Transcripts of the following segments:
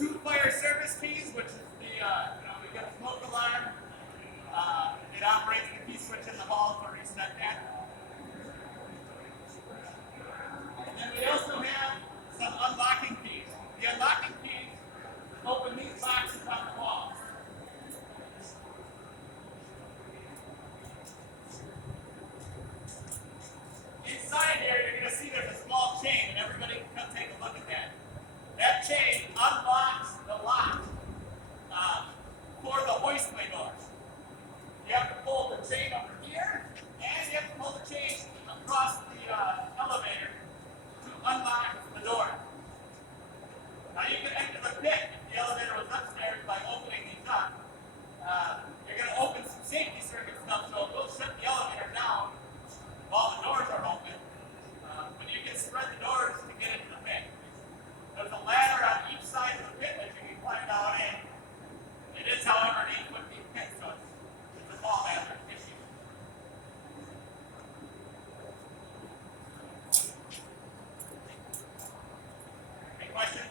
two fire service keys, which is the, we got a smoke alarm. It operates the key switch in the hall to reset that. And then we also have some unlocking keys. The unlocking keys open these boxes on the walls. Inside here, you're going to see there's a small chain, and everybody can come take a look at that. That chain unlocks the lock for the hoistway doors. You have to pull the chain over here, and you have to pull the chain across the elevator to unlock the door. Now you can enter the pit if the elevator was upstairs by opening these up. You're going to open some safety circuit stuff, so it will shut the elevator down while the doors are open. But you can spread the doors to get into the pit. There's a ladder on each side of the pit that you can climb down in. It is, however, an 8-foot deep pit, so it's a small hazard issue. Any questions?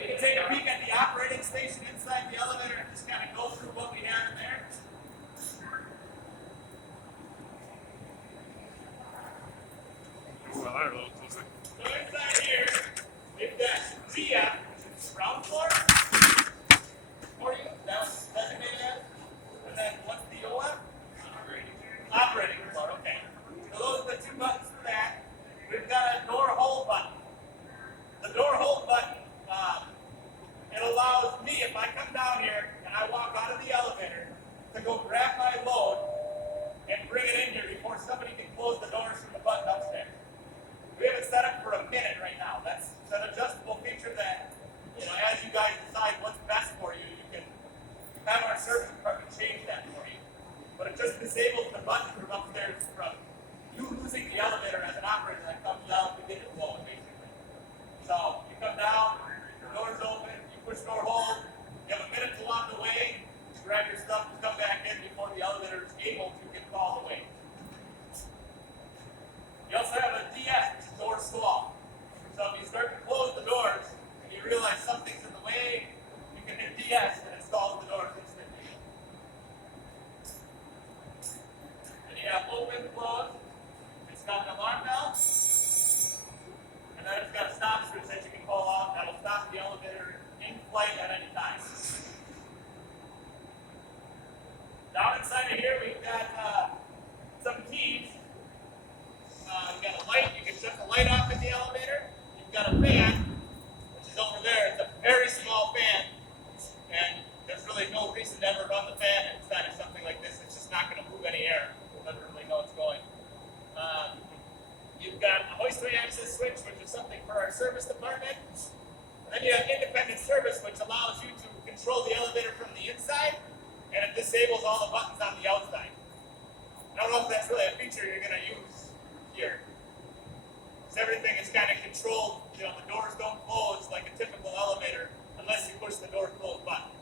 You can take a peek at the operating station inside the elevator and just kind of go through what we have in there. Well, I don't know. It's like, So inside here, we've got GF, ground floor, for you, that was designated as. And then what's the OF? Operating floor, okay. So those are the two buttons for that. We've got a door hold button. The door hold button, it allows me, if I come down here and I walk out of the elevator, to go grab my load and bring it in here before somebody can close the doors from the button upstairs. We have it set up for a minute right now. That's an adjustable feature that, as you guys decide what's best for you, you can have our service department change that for you. But it just disables the button from upstairs from you losing the elevator as an operator that comes down to get it load, basically. So you come down, the door's open, you push door hold, you have a minute to walk away, grab your stuff and come back in before the elevator is able to get called away. You also have a DS, which is door stall. So if you start to close the doors and you realize something's in the way, you can hit DS and it stalls the doors instantly. And you have open, close. It's got an alarm bell. And then it's got a stop switch that you can call off that will stop the elevator in flight at any time. Down inside of here, we've got some keys. We've got a light. You can shut the light off in the elevator. You've got a fan, which is over there. It's a very small fan, and there's really no reason to ever run the fan inside of something like this. It's just not going to move any air. It doesn't really know it's going. You've got a hoistway access switch, which is something for our service department. And then you have independent service, which allows you to control the elevator from the inside, and it disables all the buttons on the outside. I don't know if that's really a feature you're going to use here. Because everything is kind of controlled. The doors don't close like a typical elevator unless you push the door close button.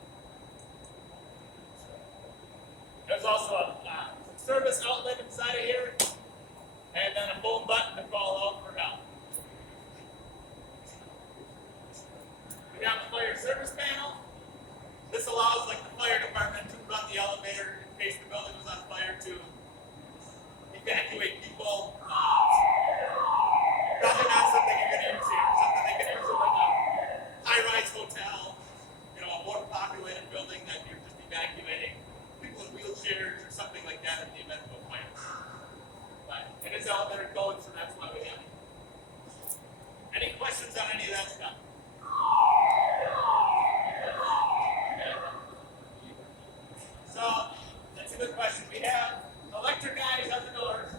There's also a service outlet inside of here, and then a phone button to call out for help. We got the fire service panel. This allows the fire department to run the elevator in case the building was on fire to evacuate people. Probably not something you're going to use here. Something they can use in like a high-rise hotel, a more populated building that you're just evacuating people in wheelchairs or something like that in the event of a fire. But it is elevator code, so that's why we have it. Any questions on any of that stuff? So, that's a good question. We have electric eyes on the doors.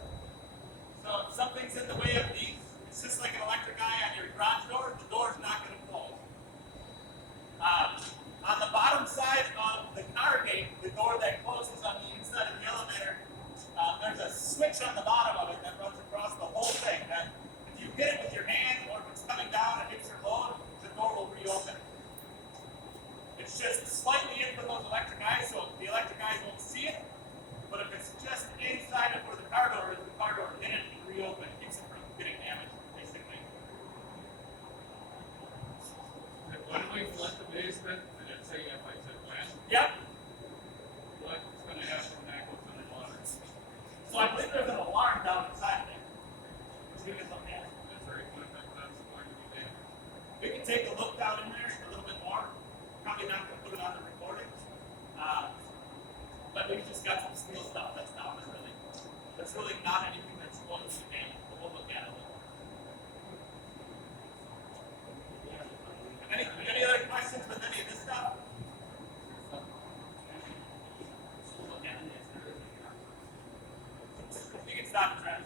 So if something's in the way of these, it's just like an electric eye on your garage door, the door's not going to close. On the bottom side of the car gate, the door that closes on the inside of the elevator, there's a switch on the bottom of it that runs across the whole thing. That if you hit it with your hand or if it's coming down and hits your load, the door will reopen. It's just slightly in from those electric eyes, so the electric eyes won't see it. But if it's It's really not anything that's going to be made, but we'll look at it. Any other questions with any of this stuff? We'll look at it. You can stop and try.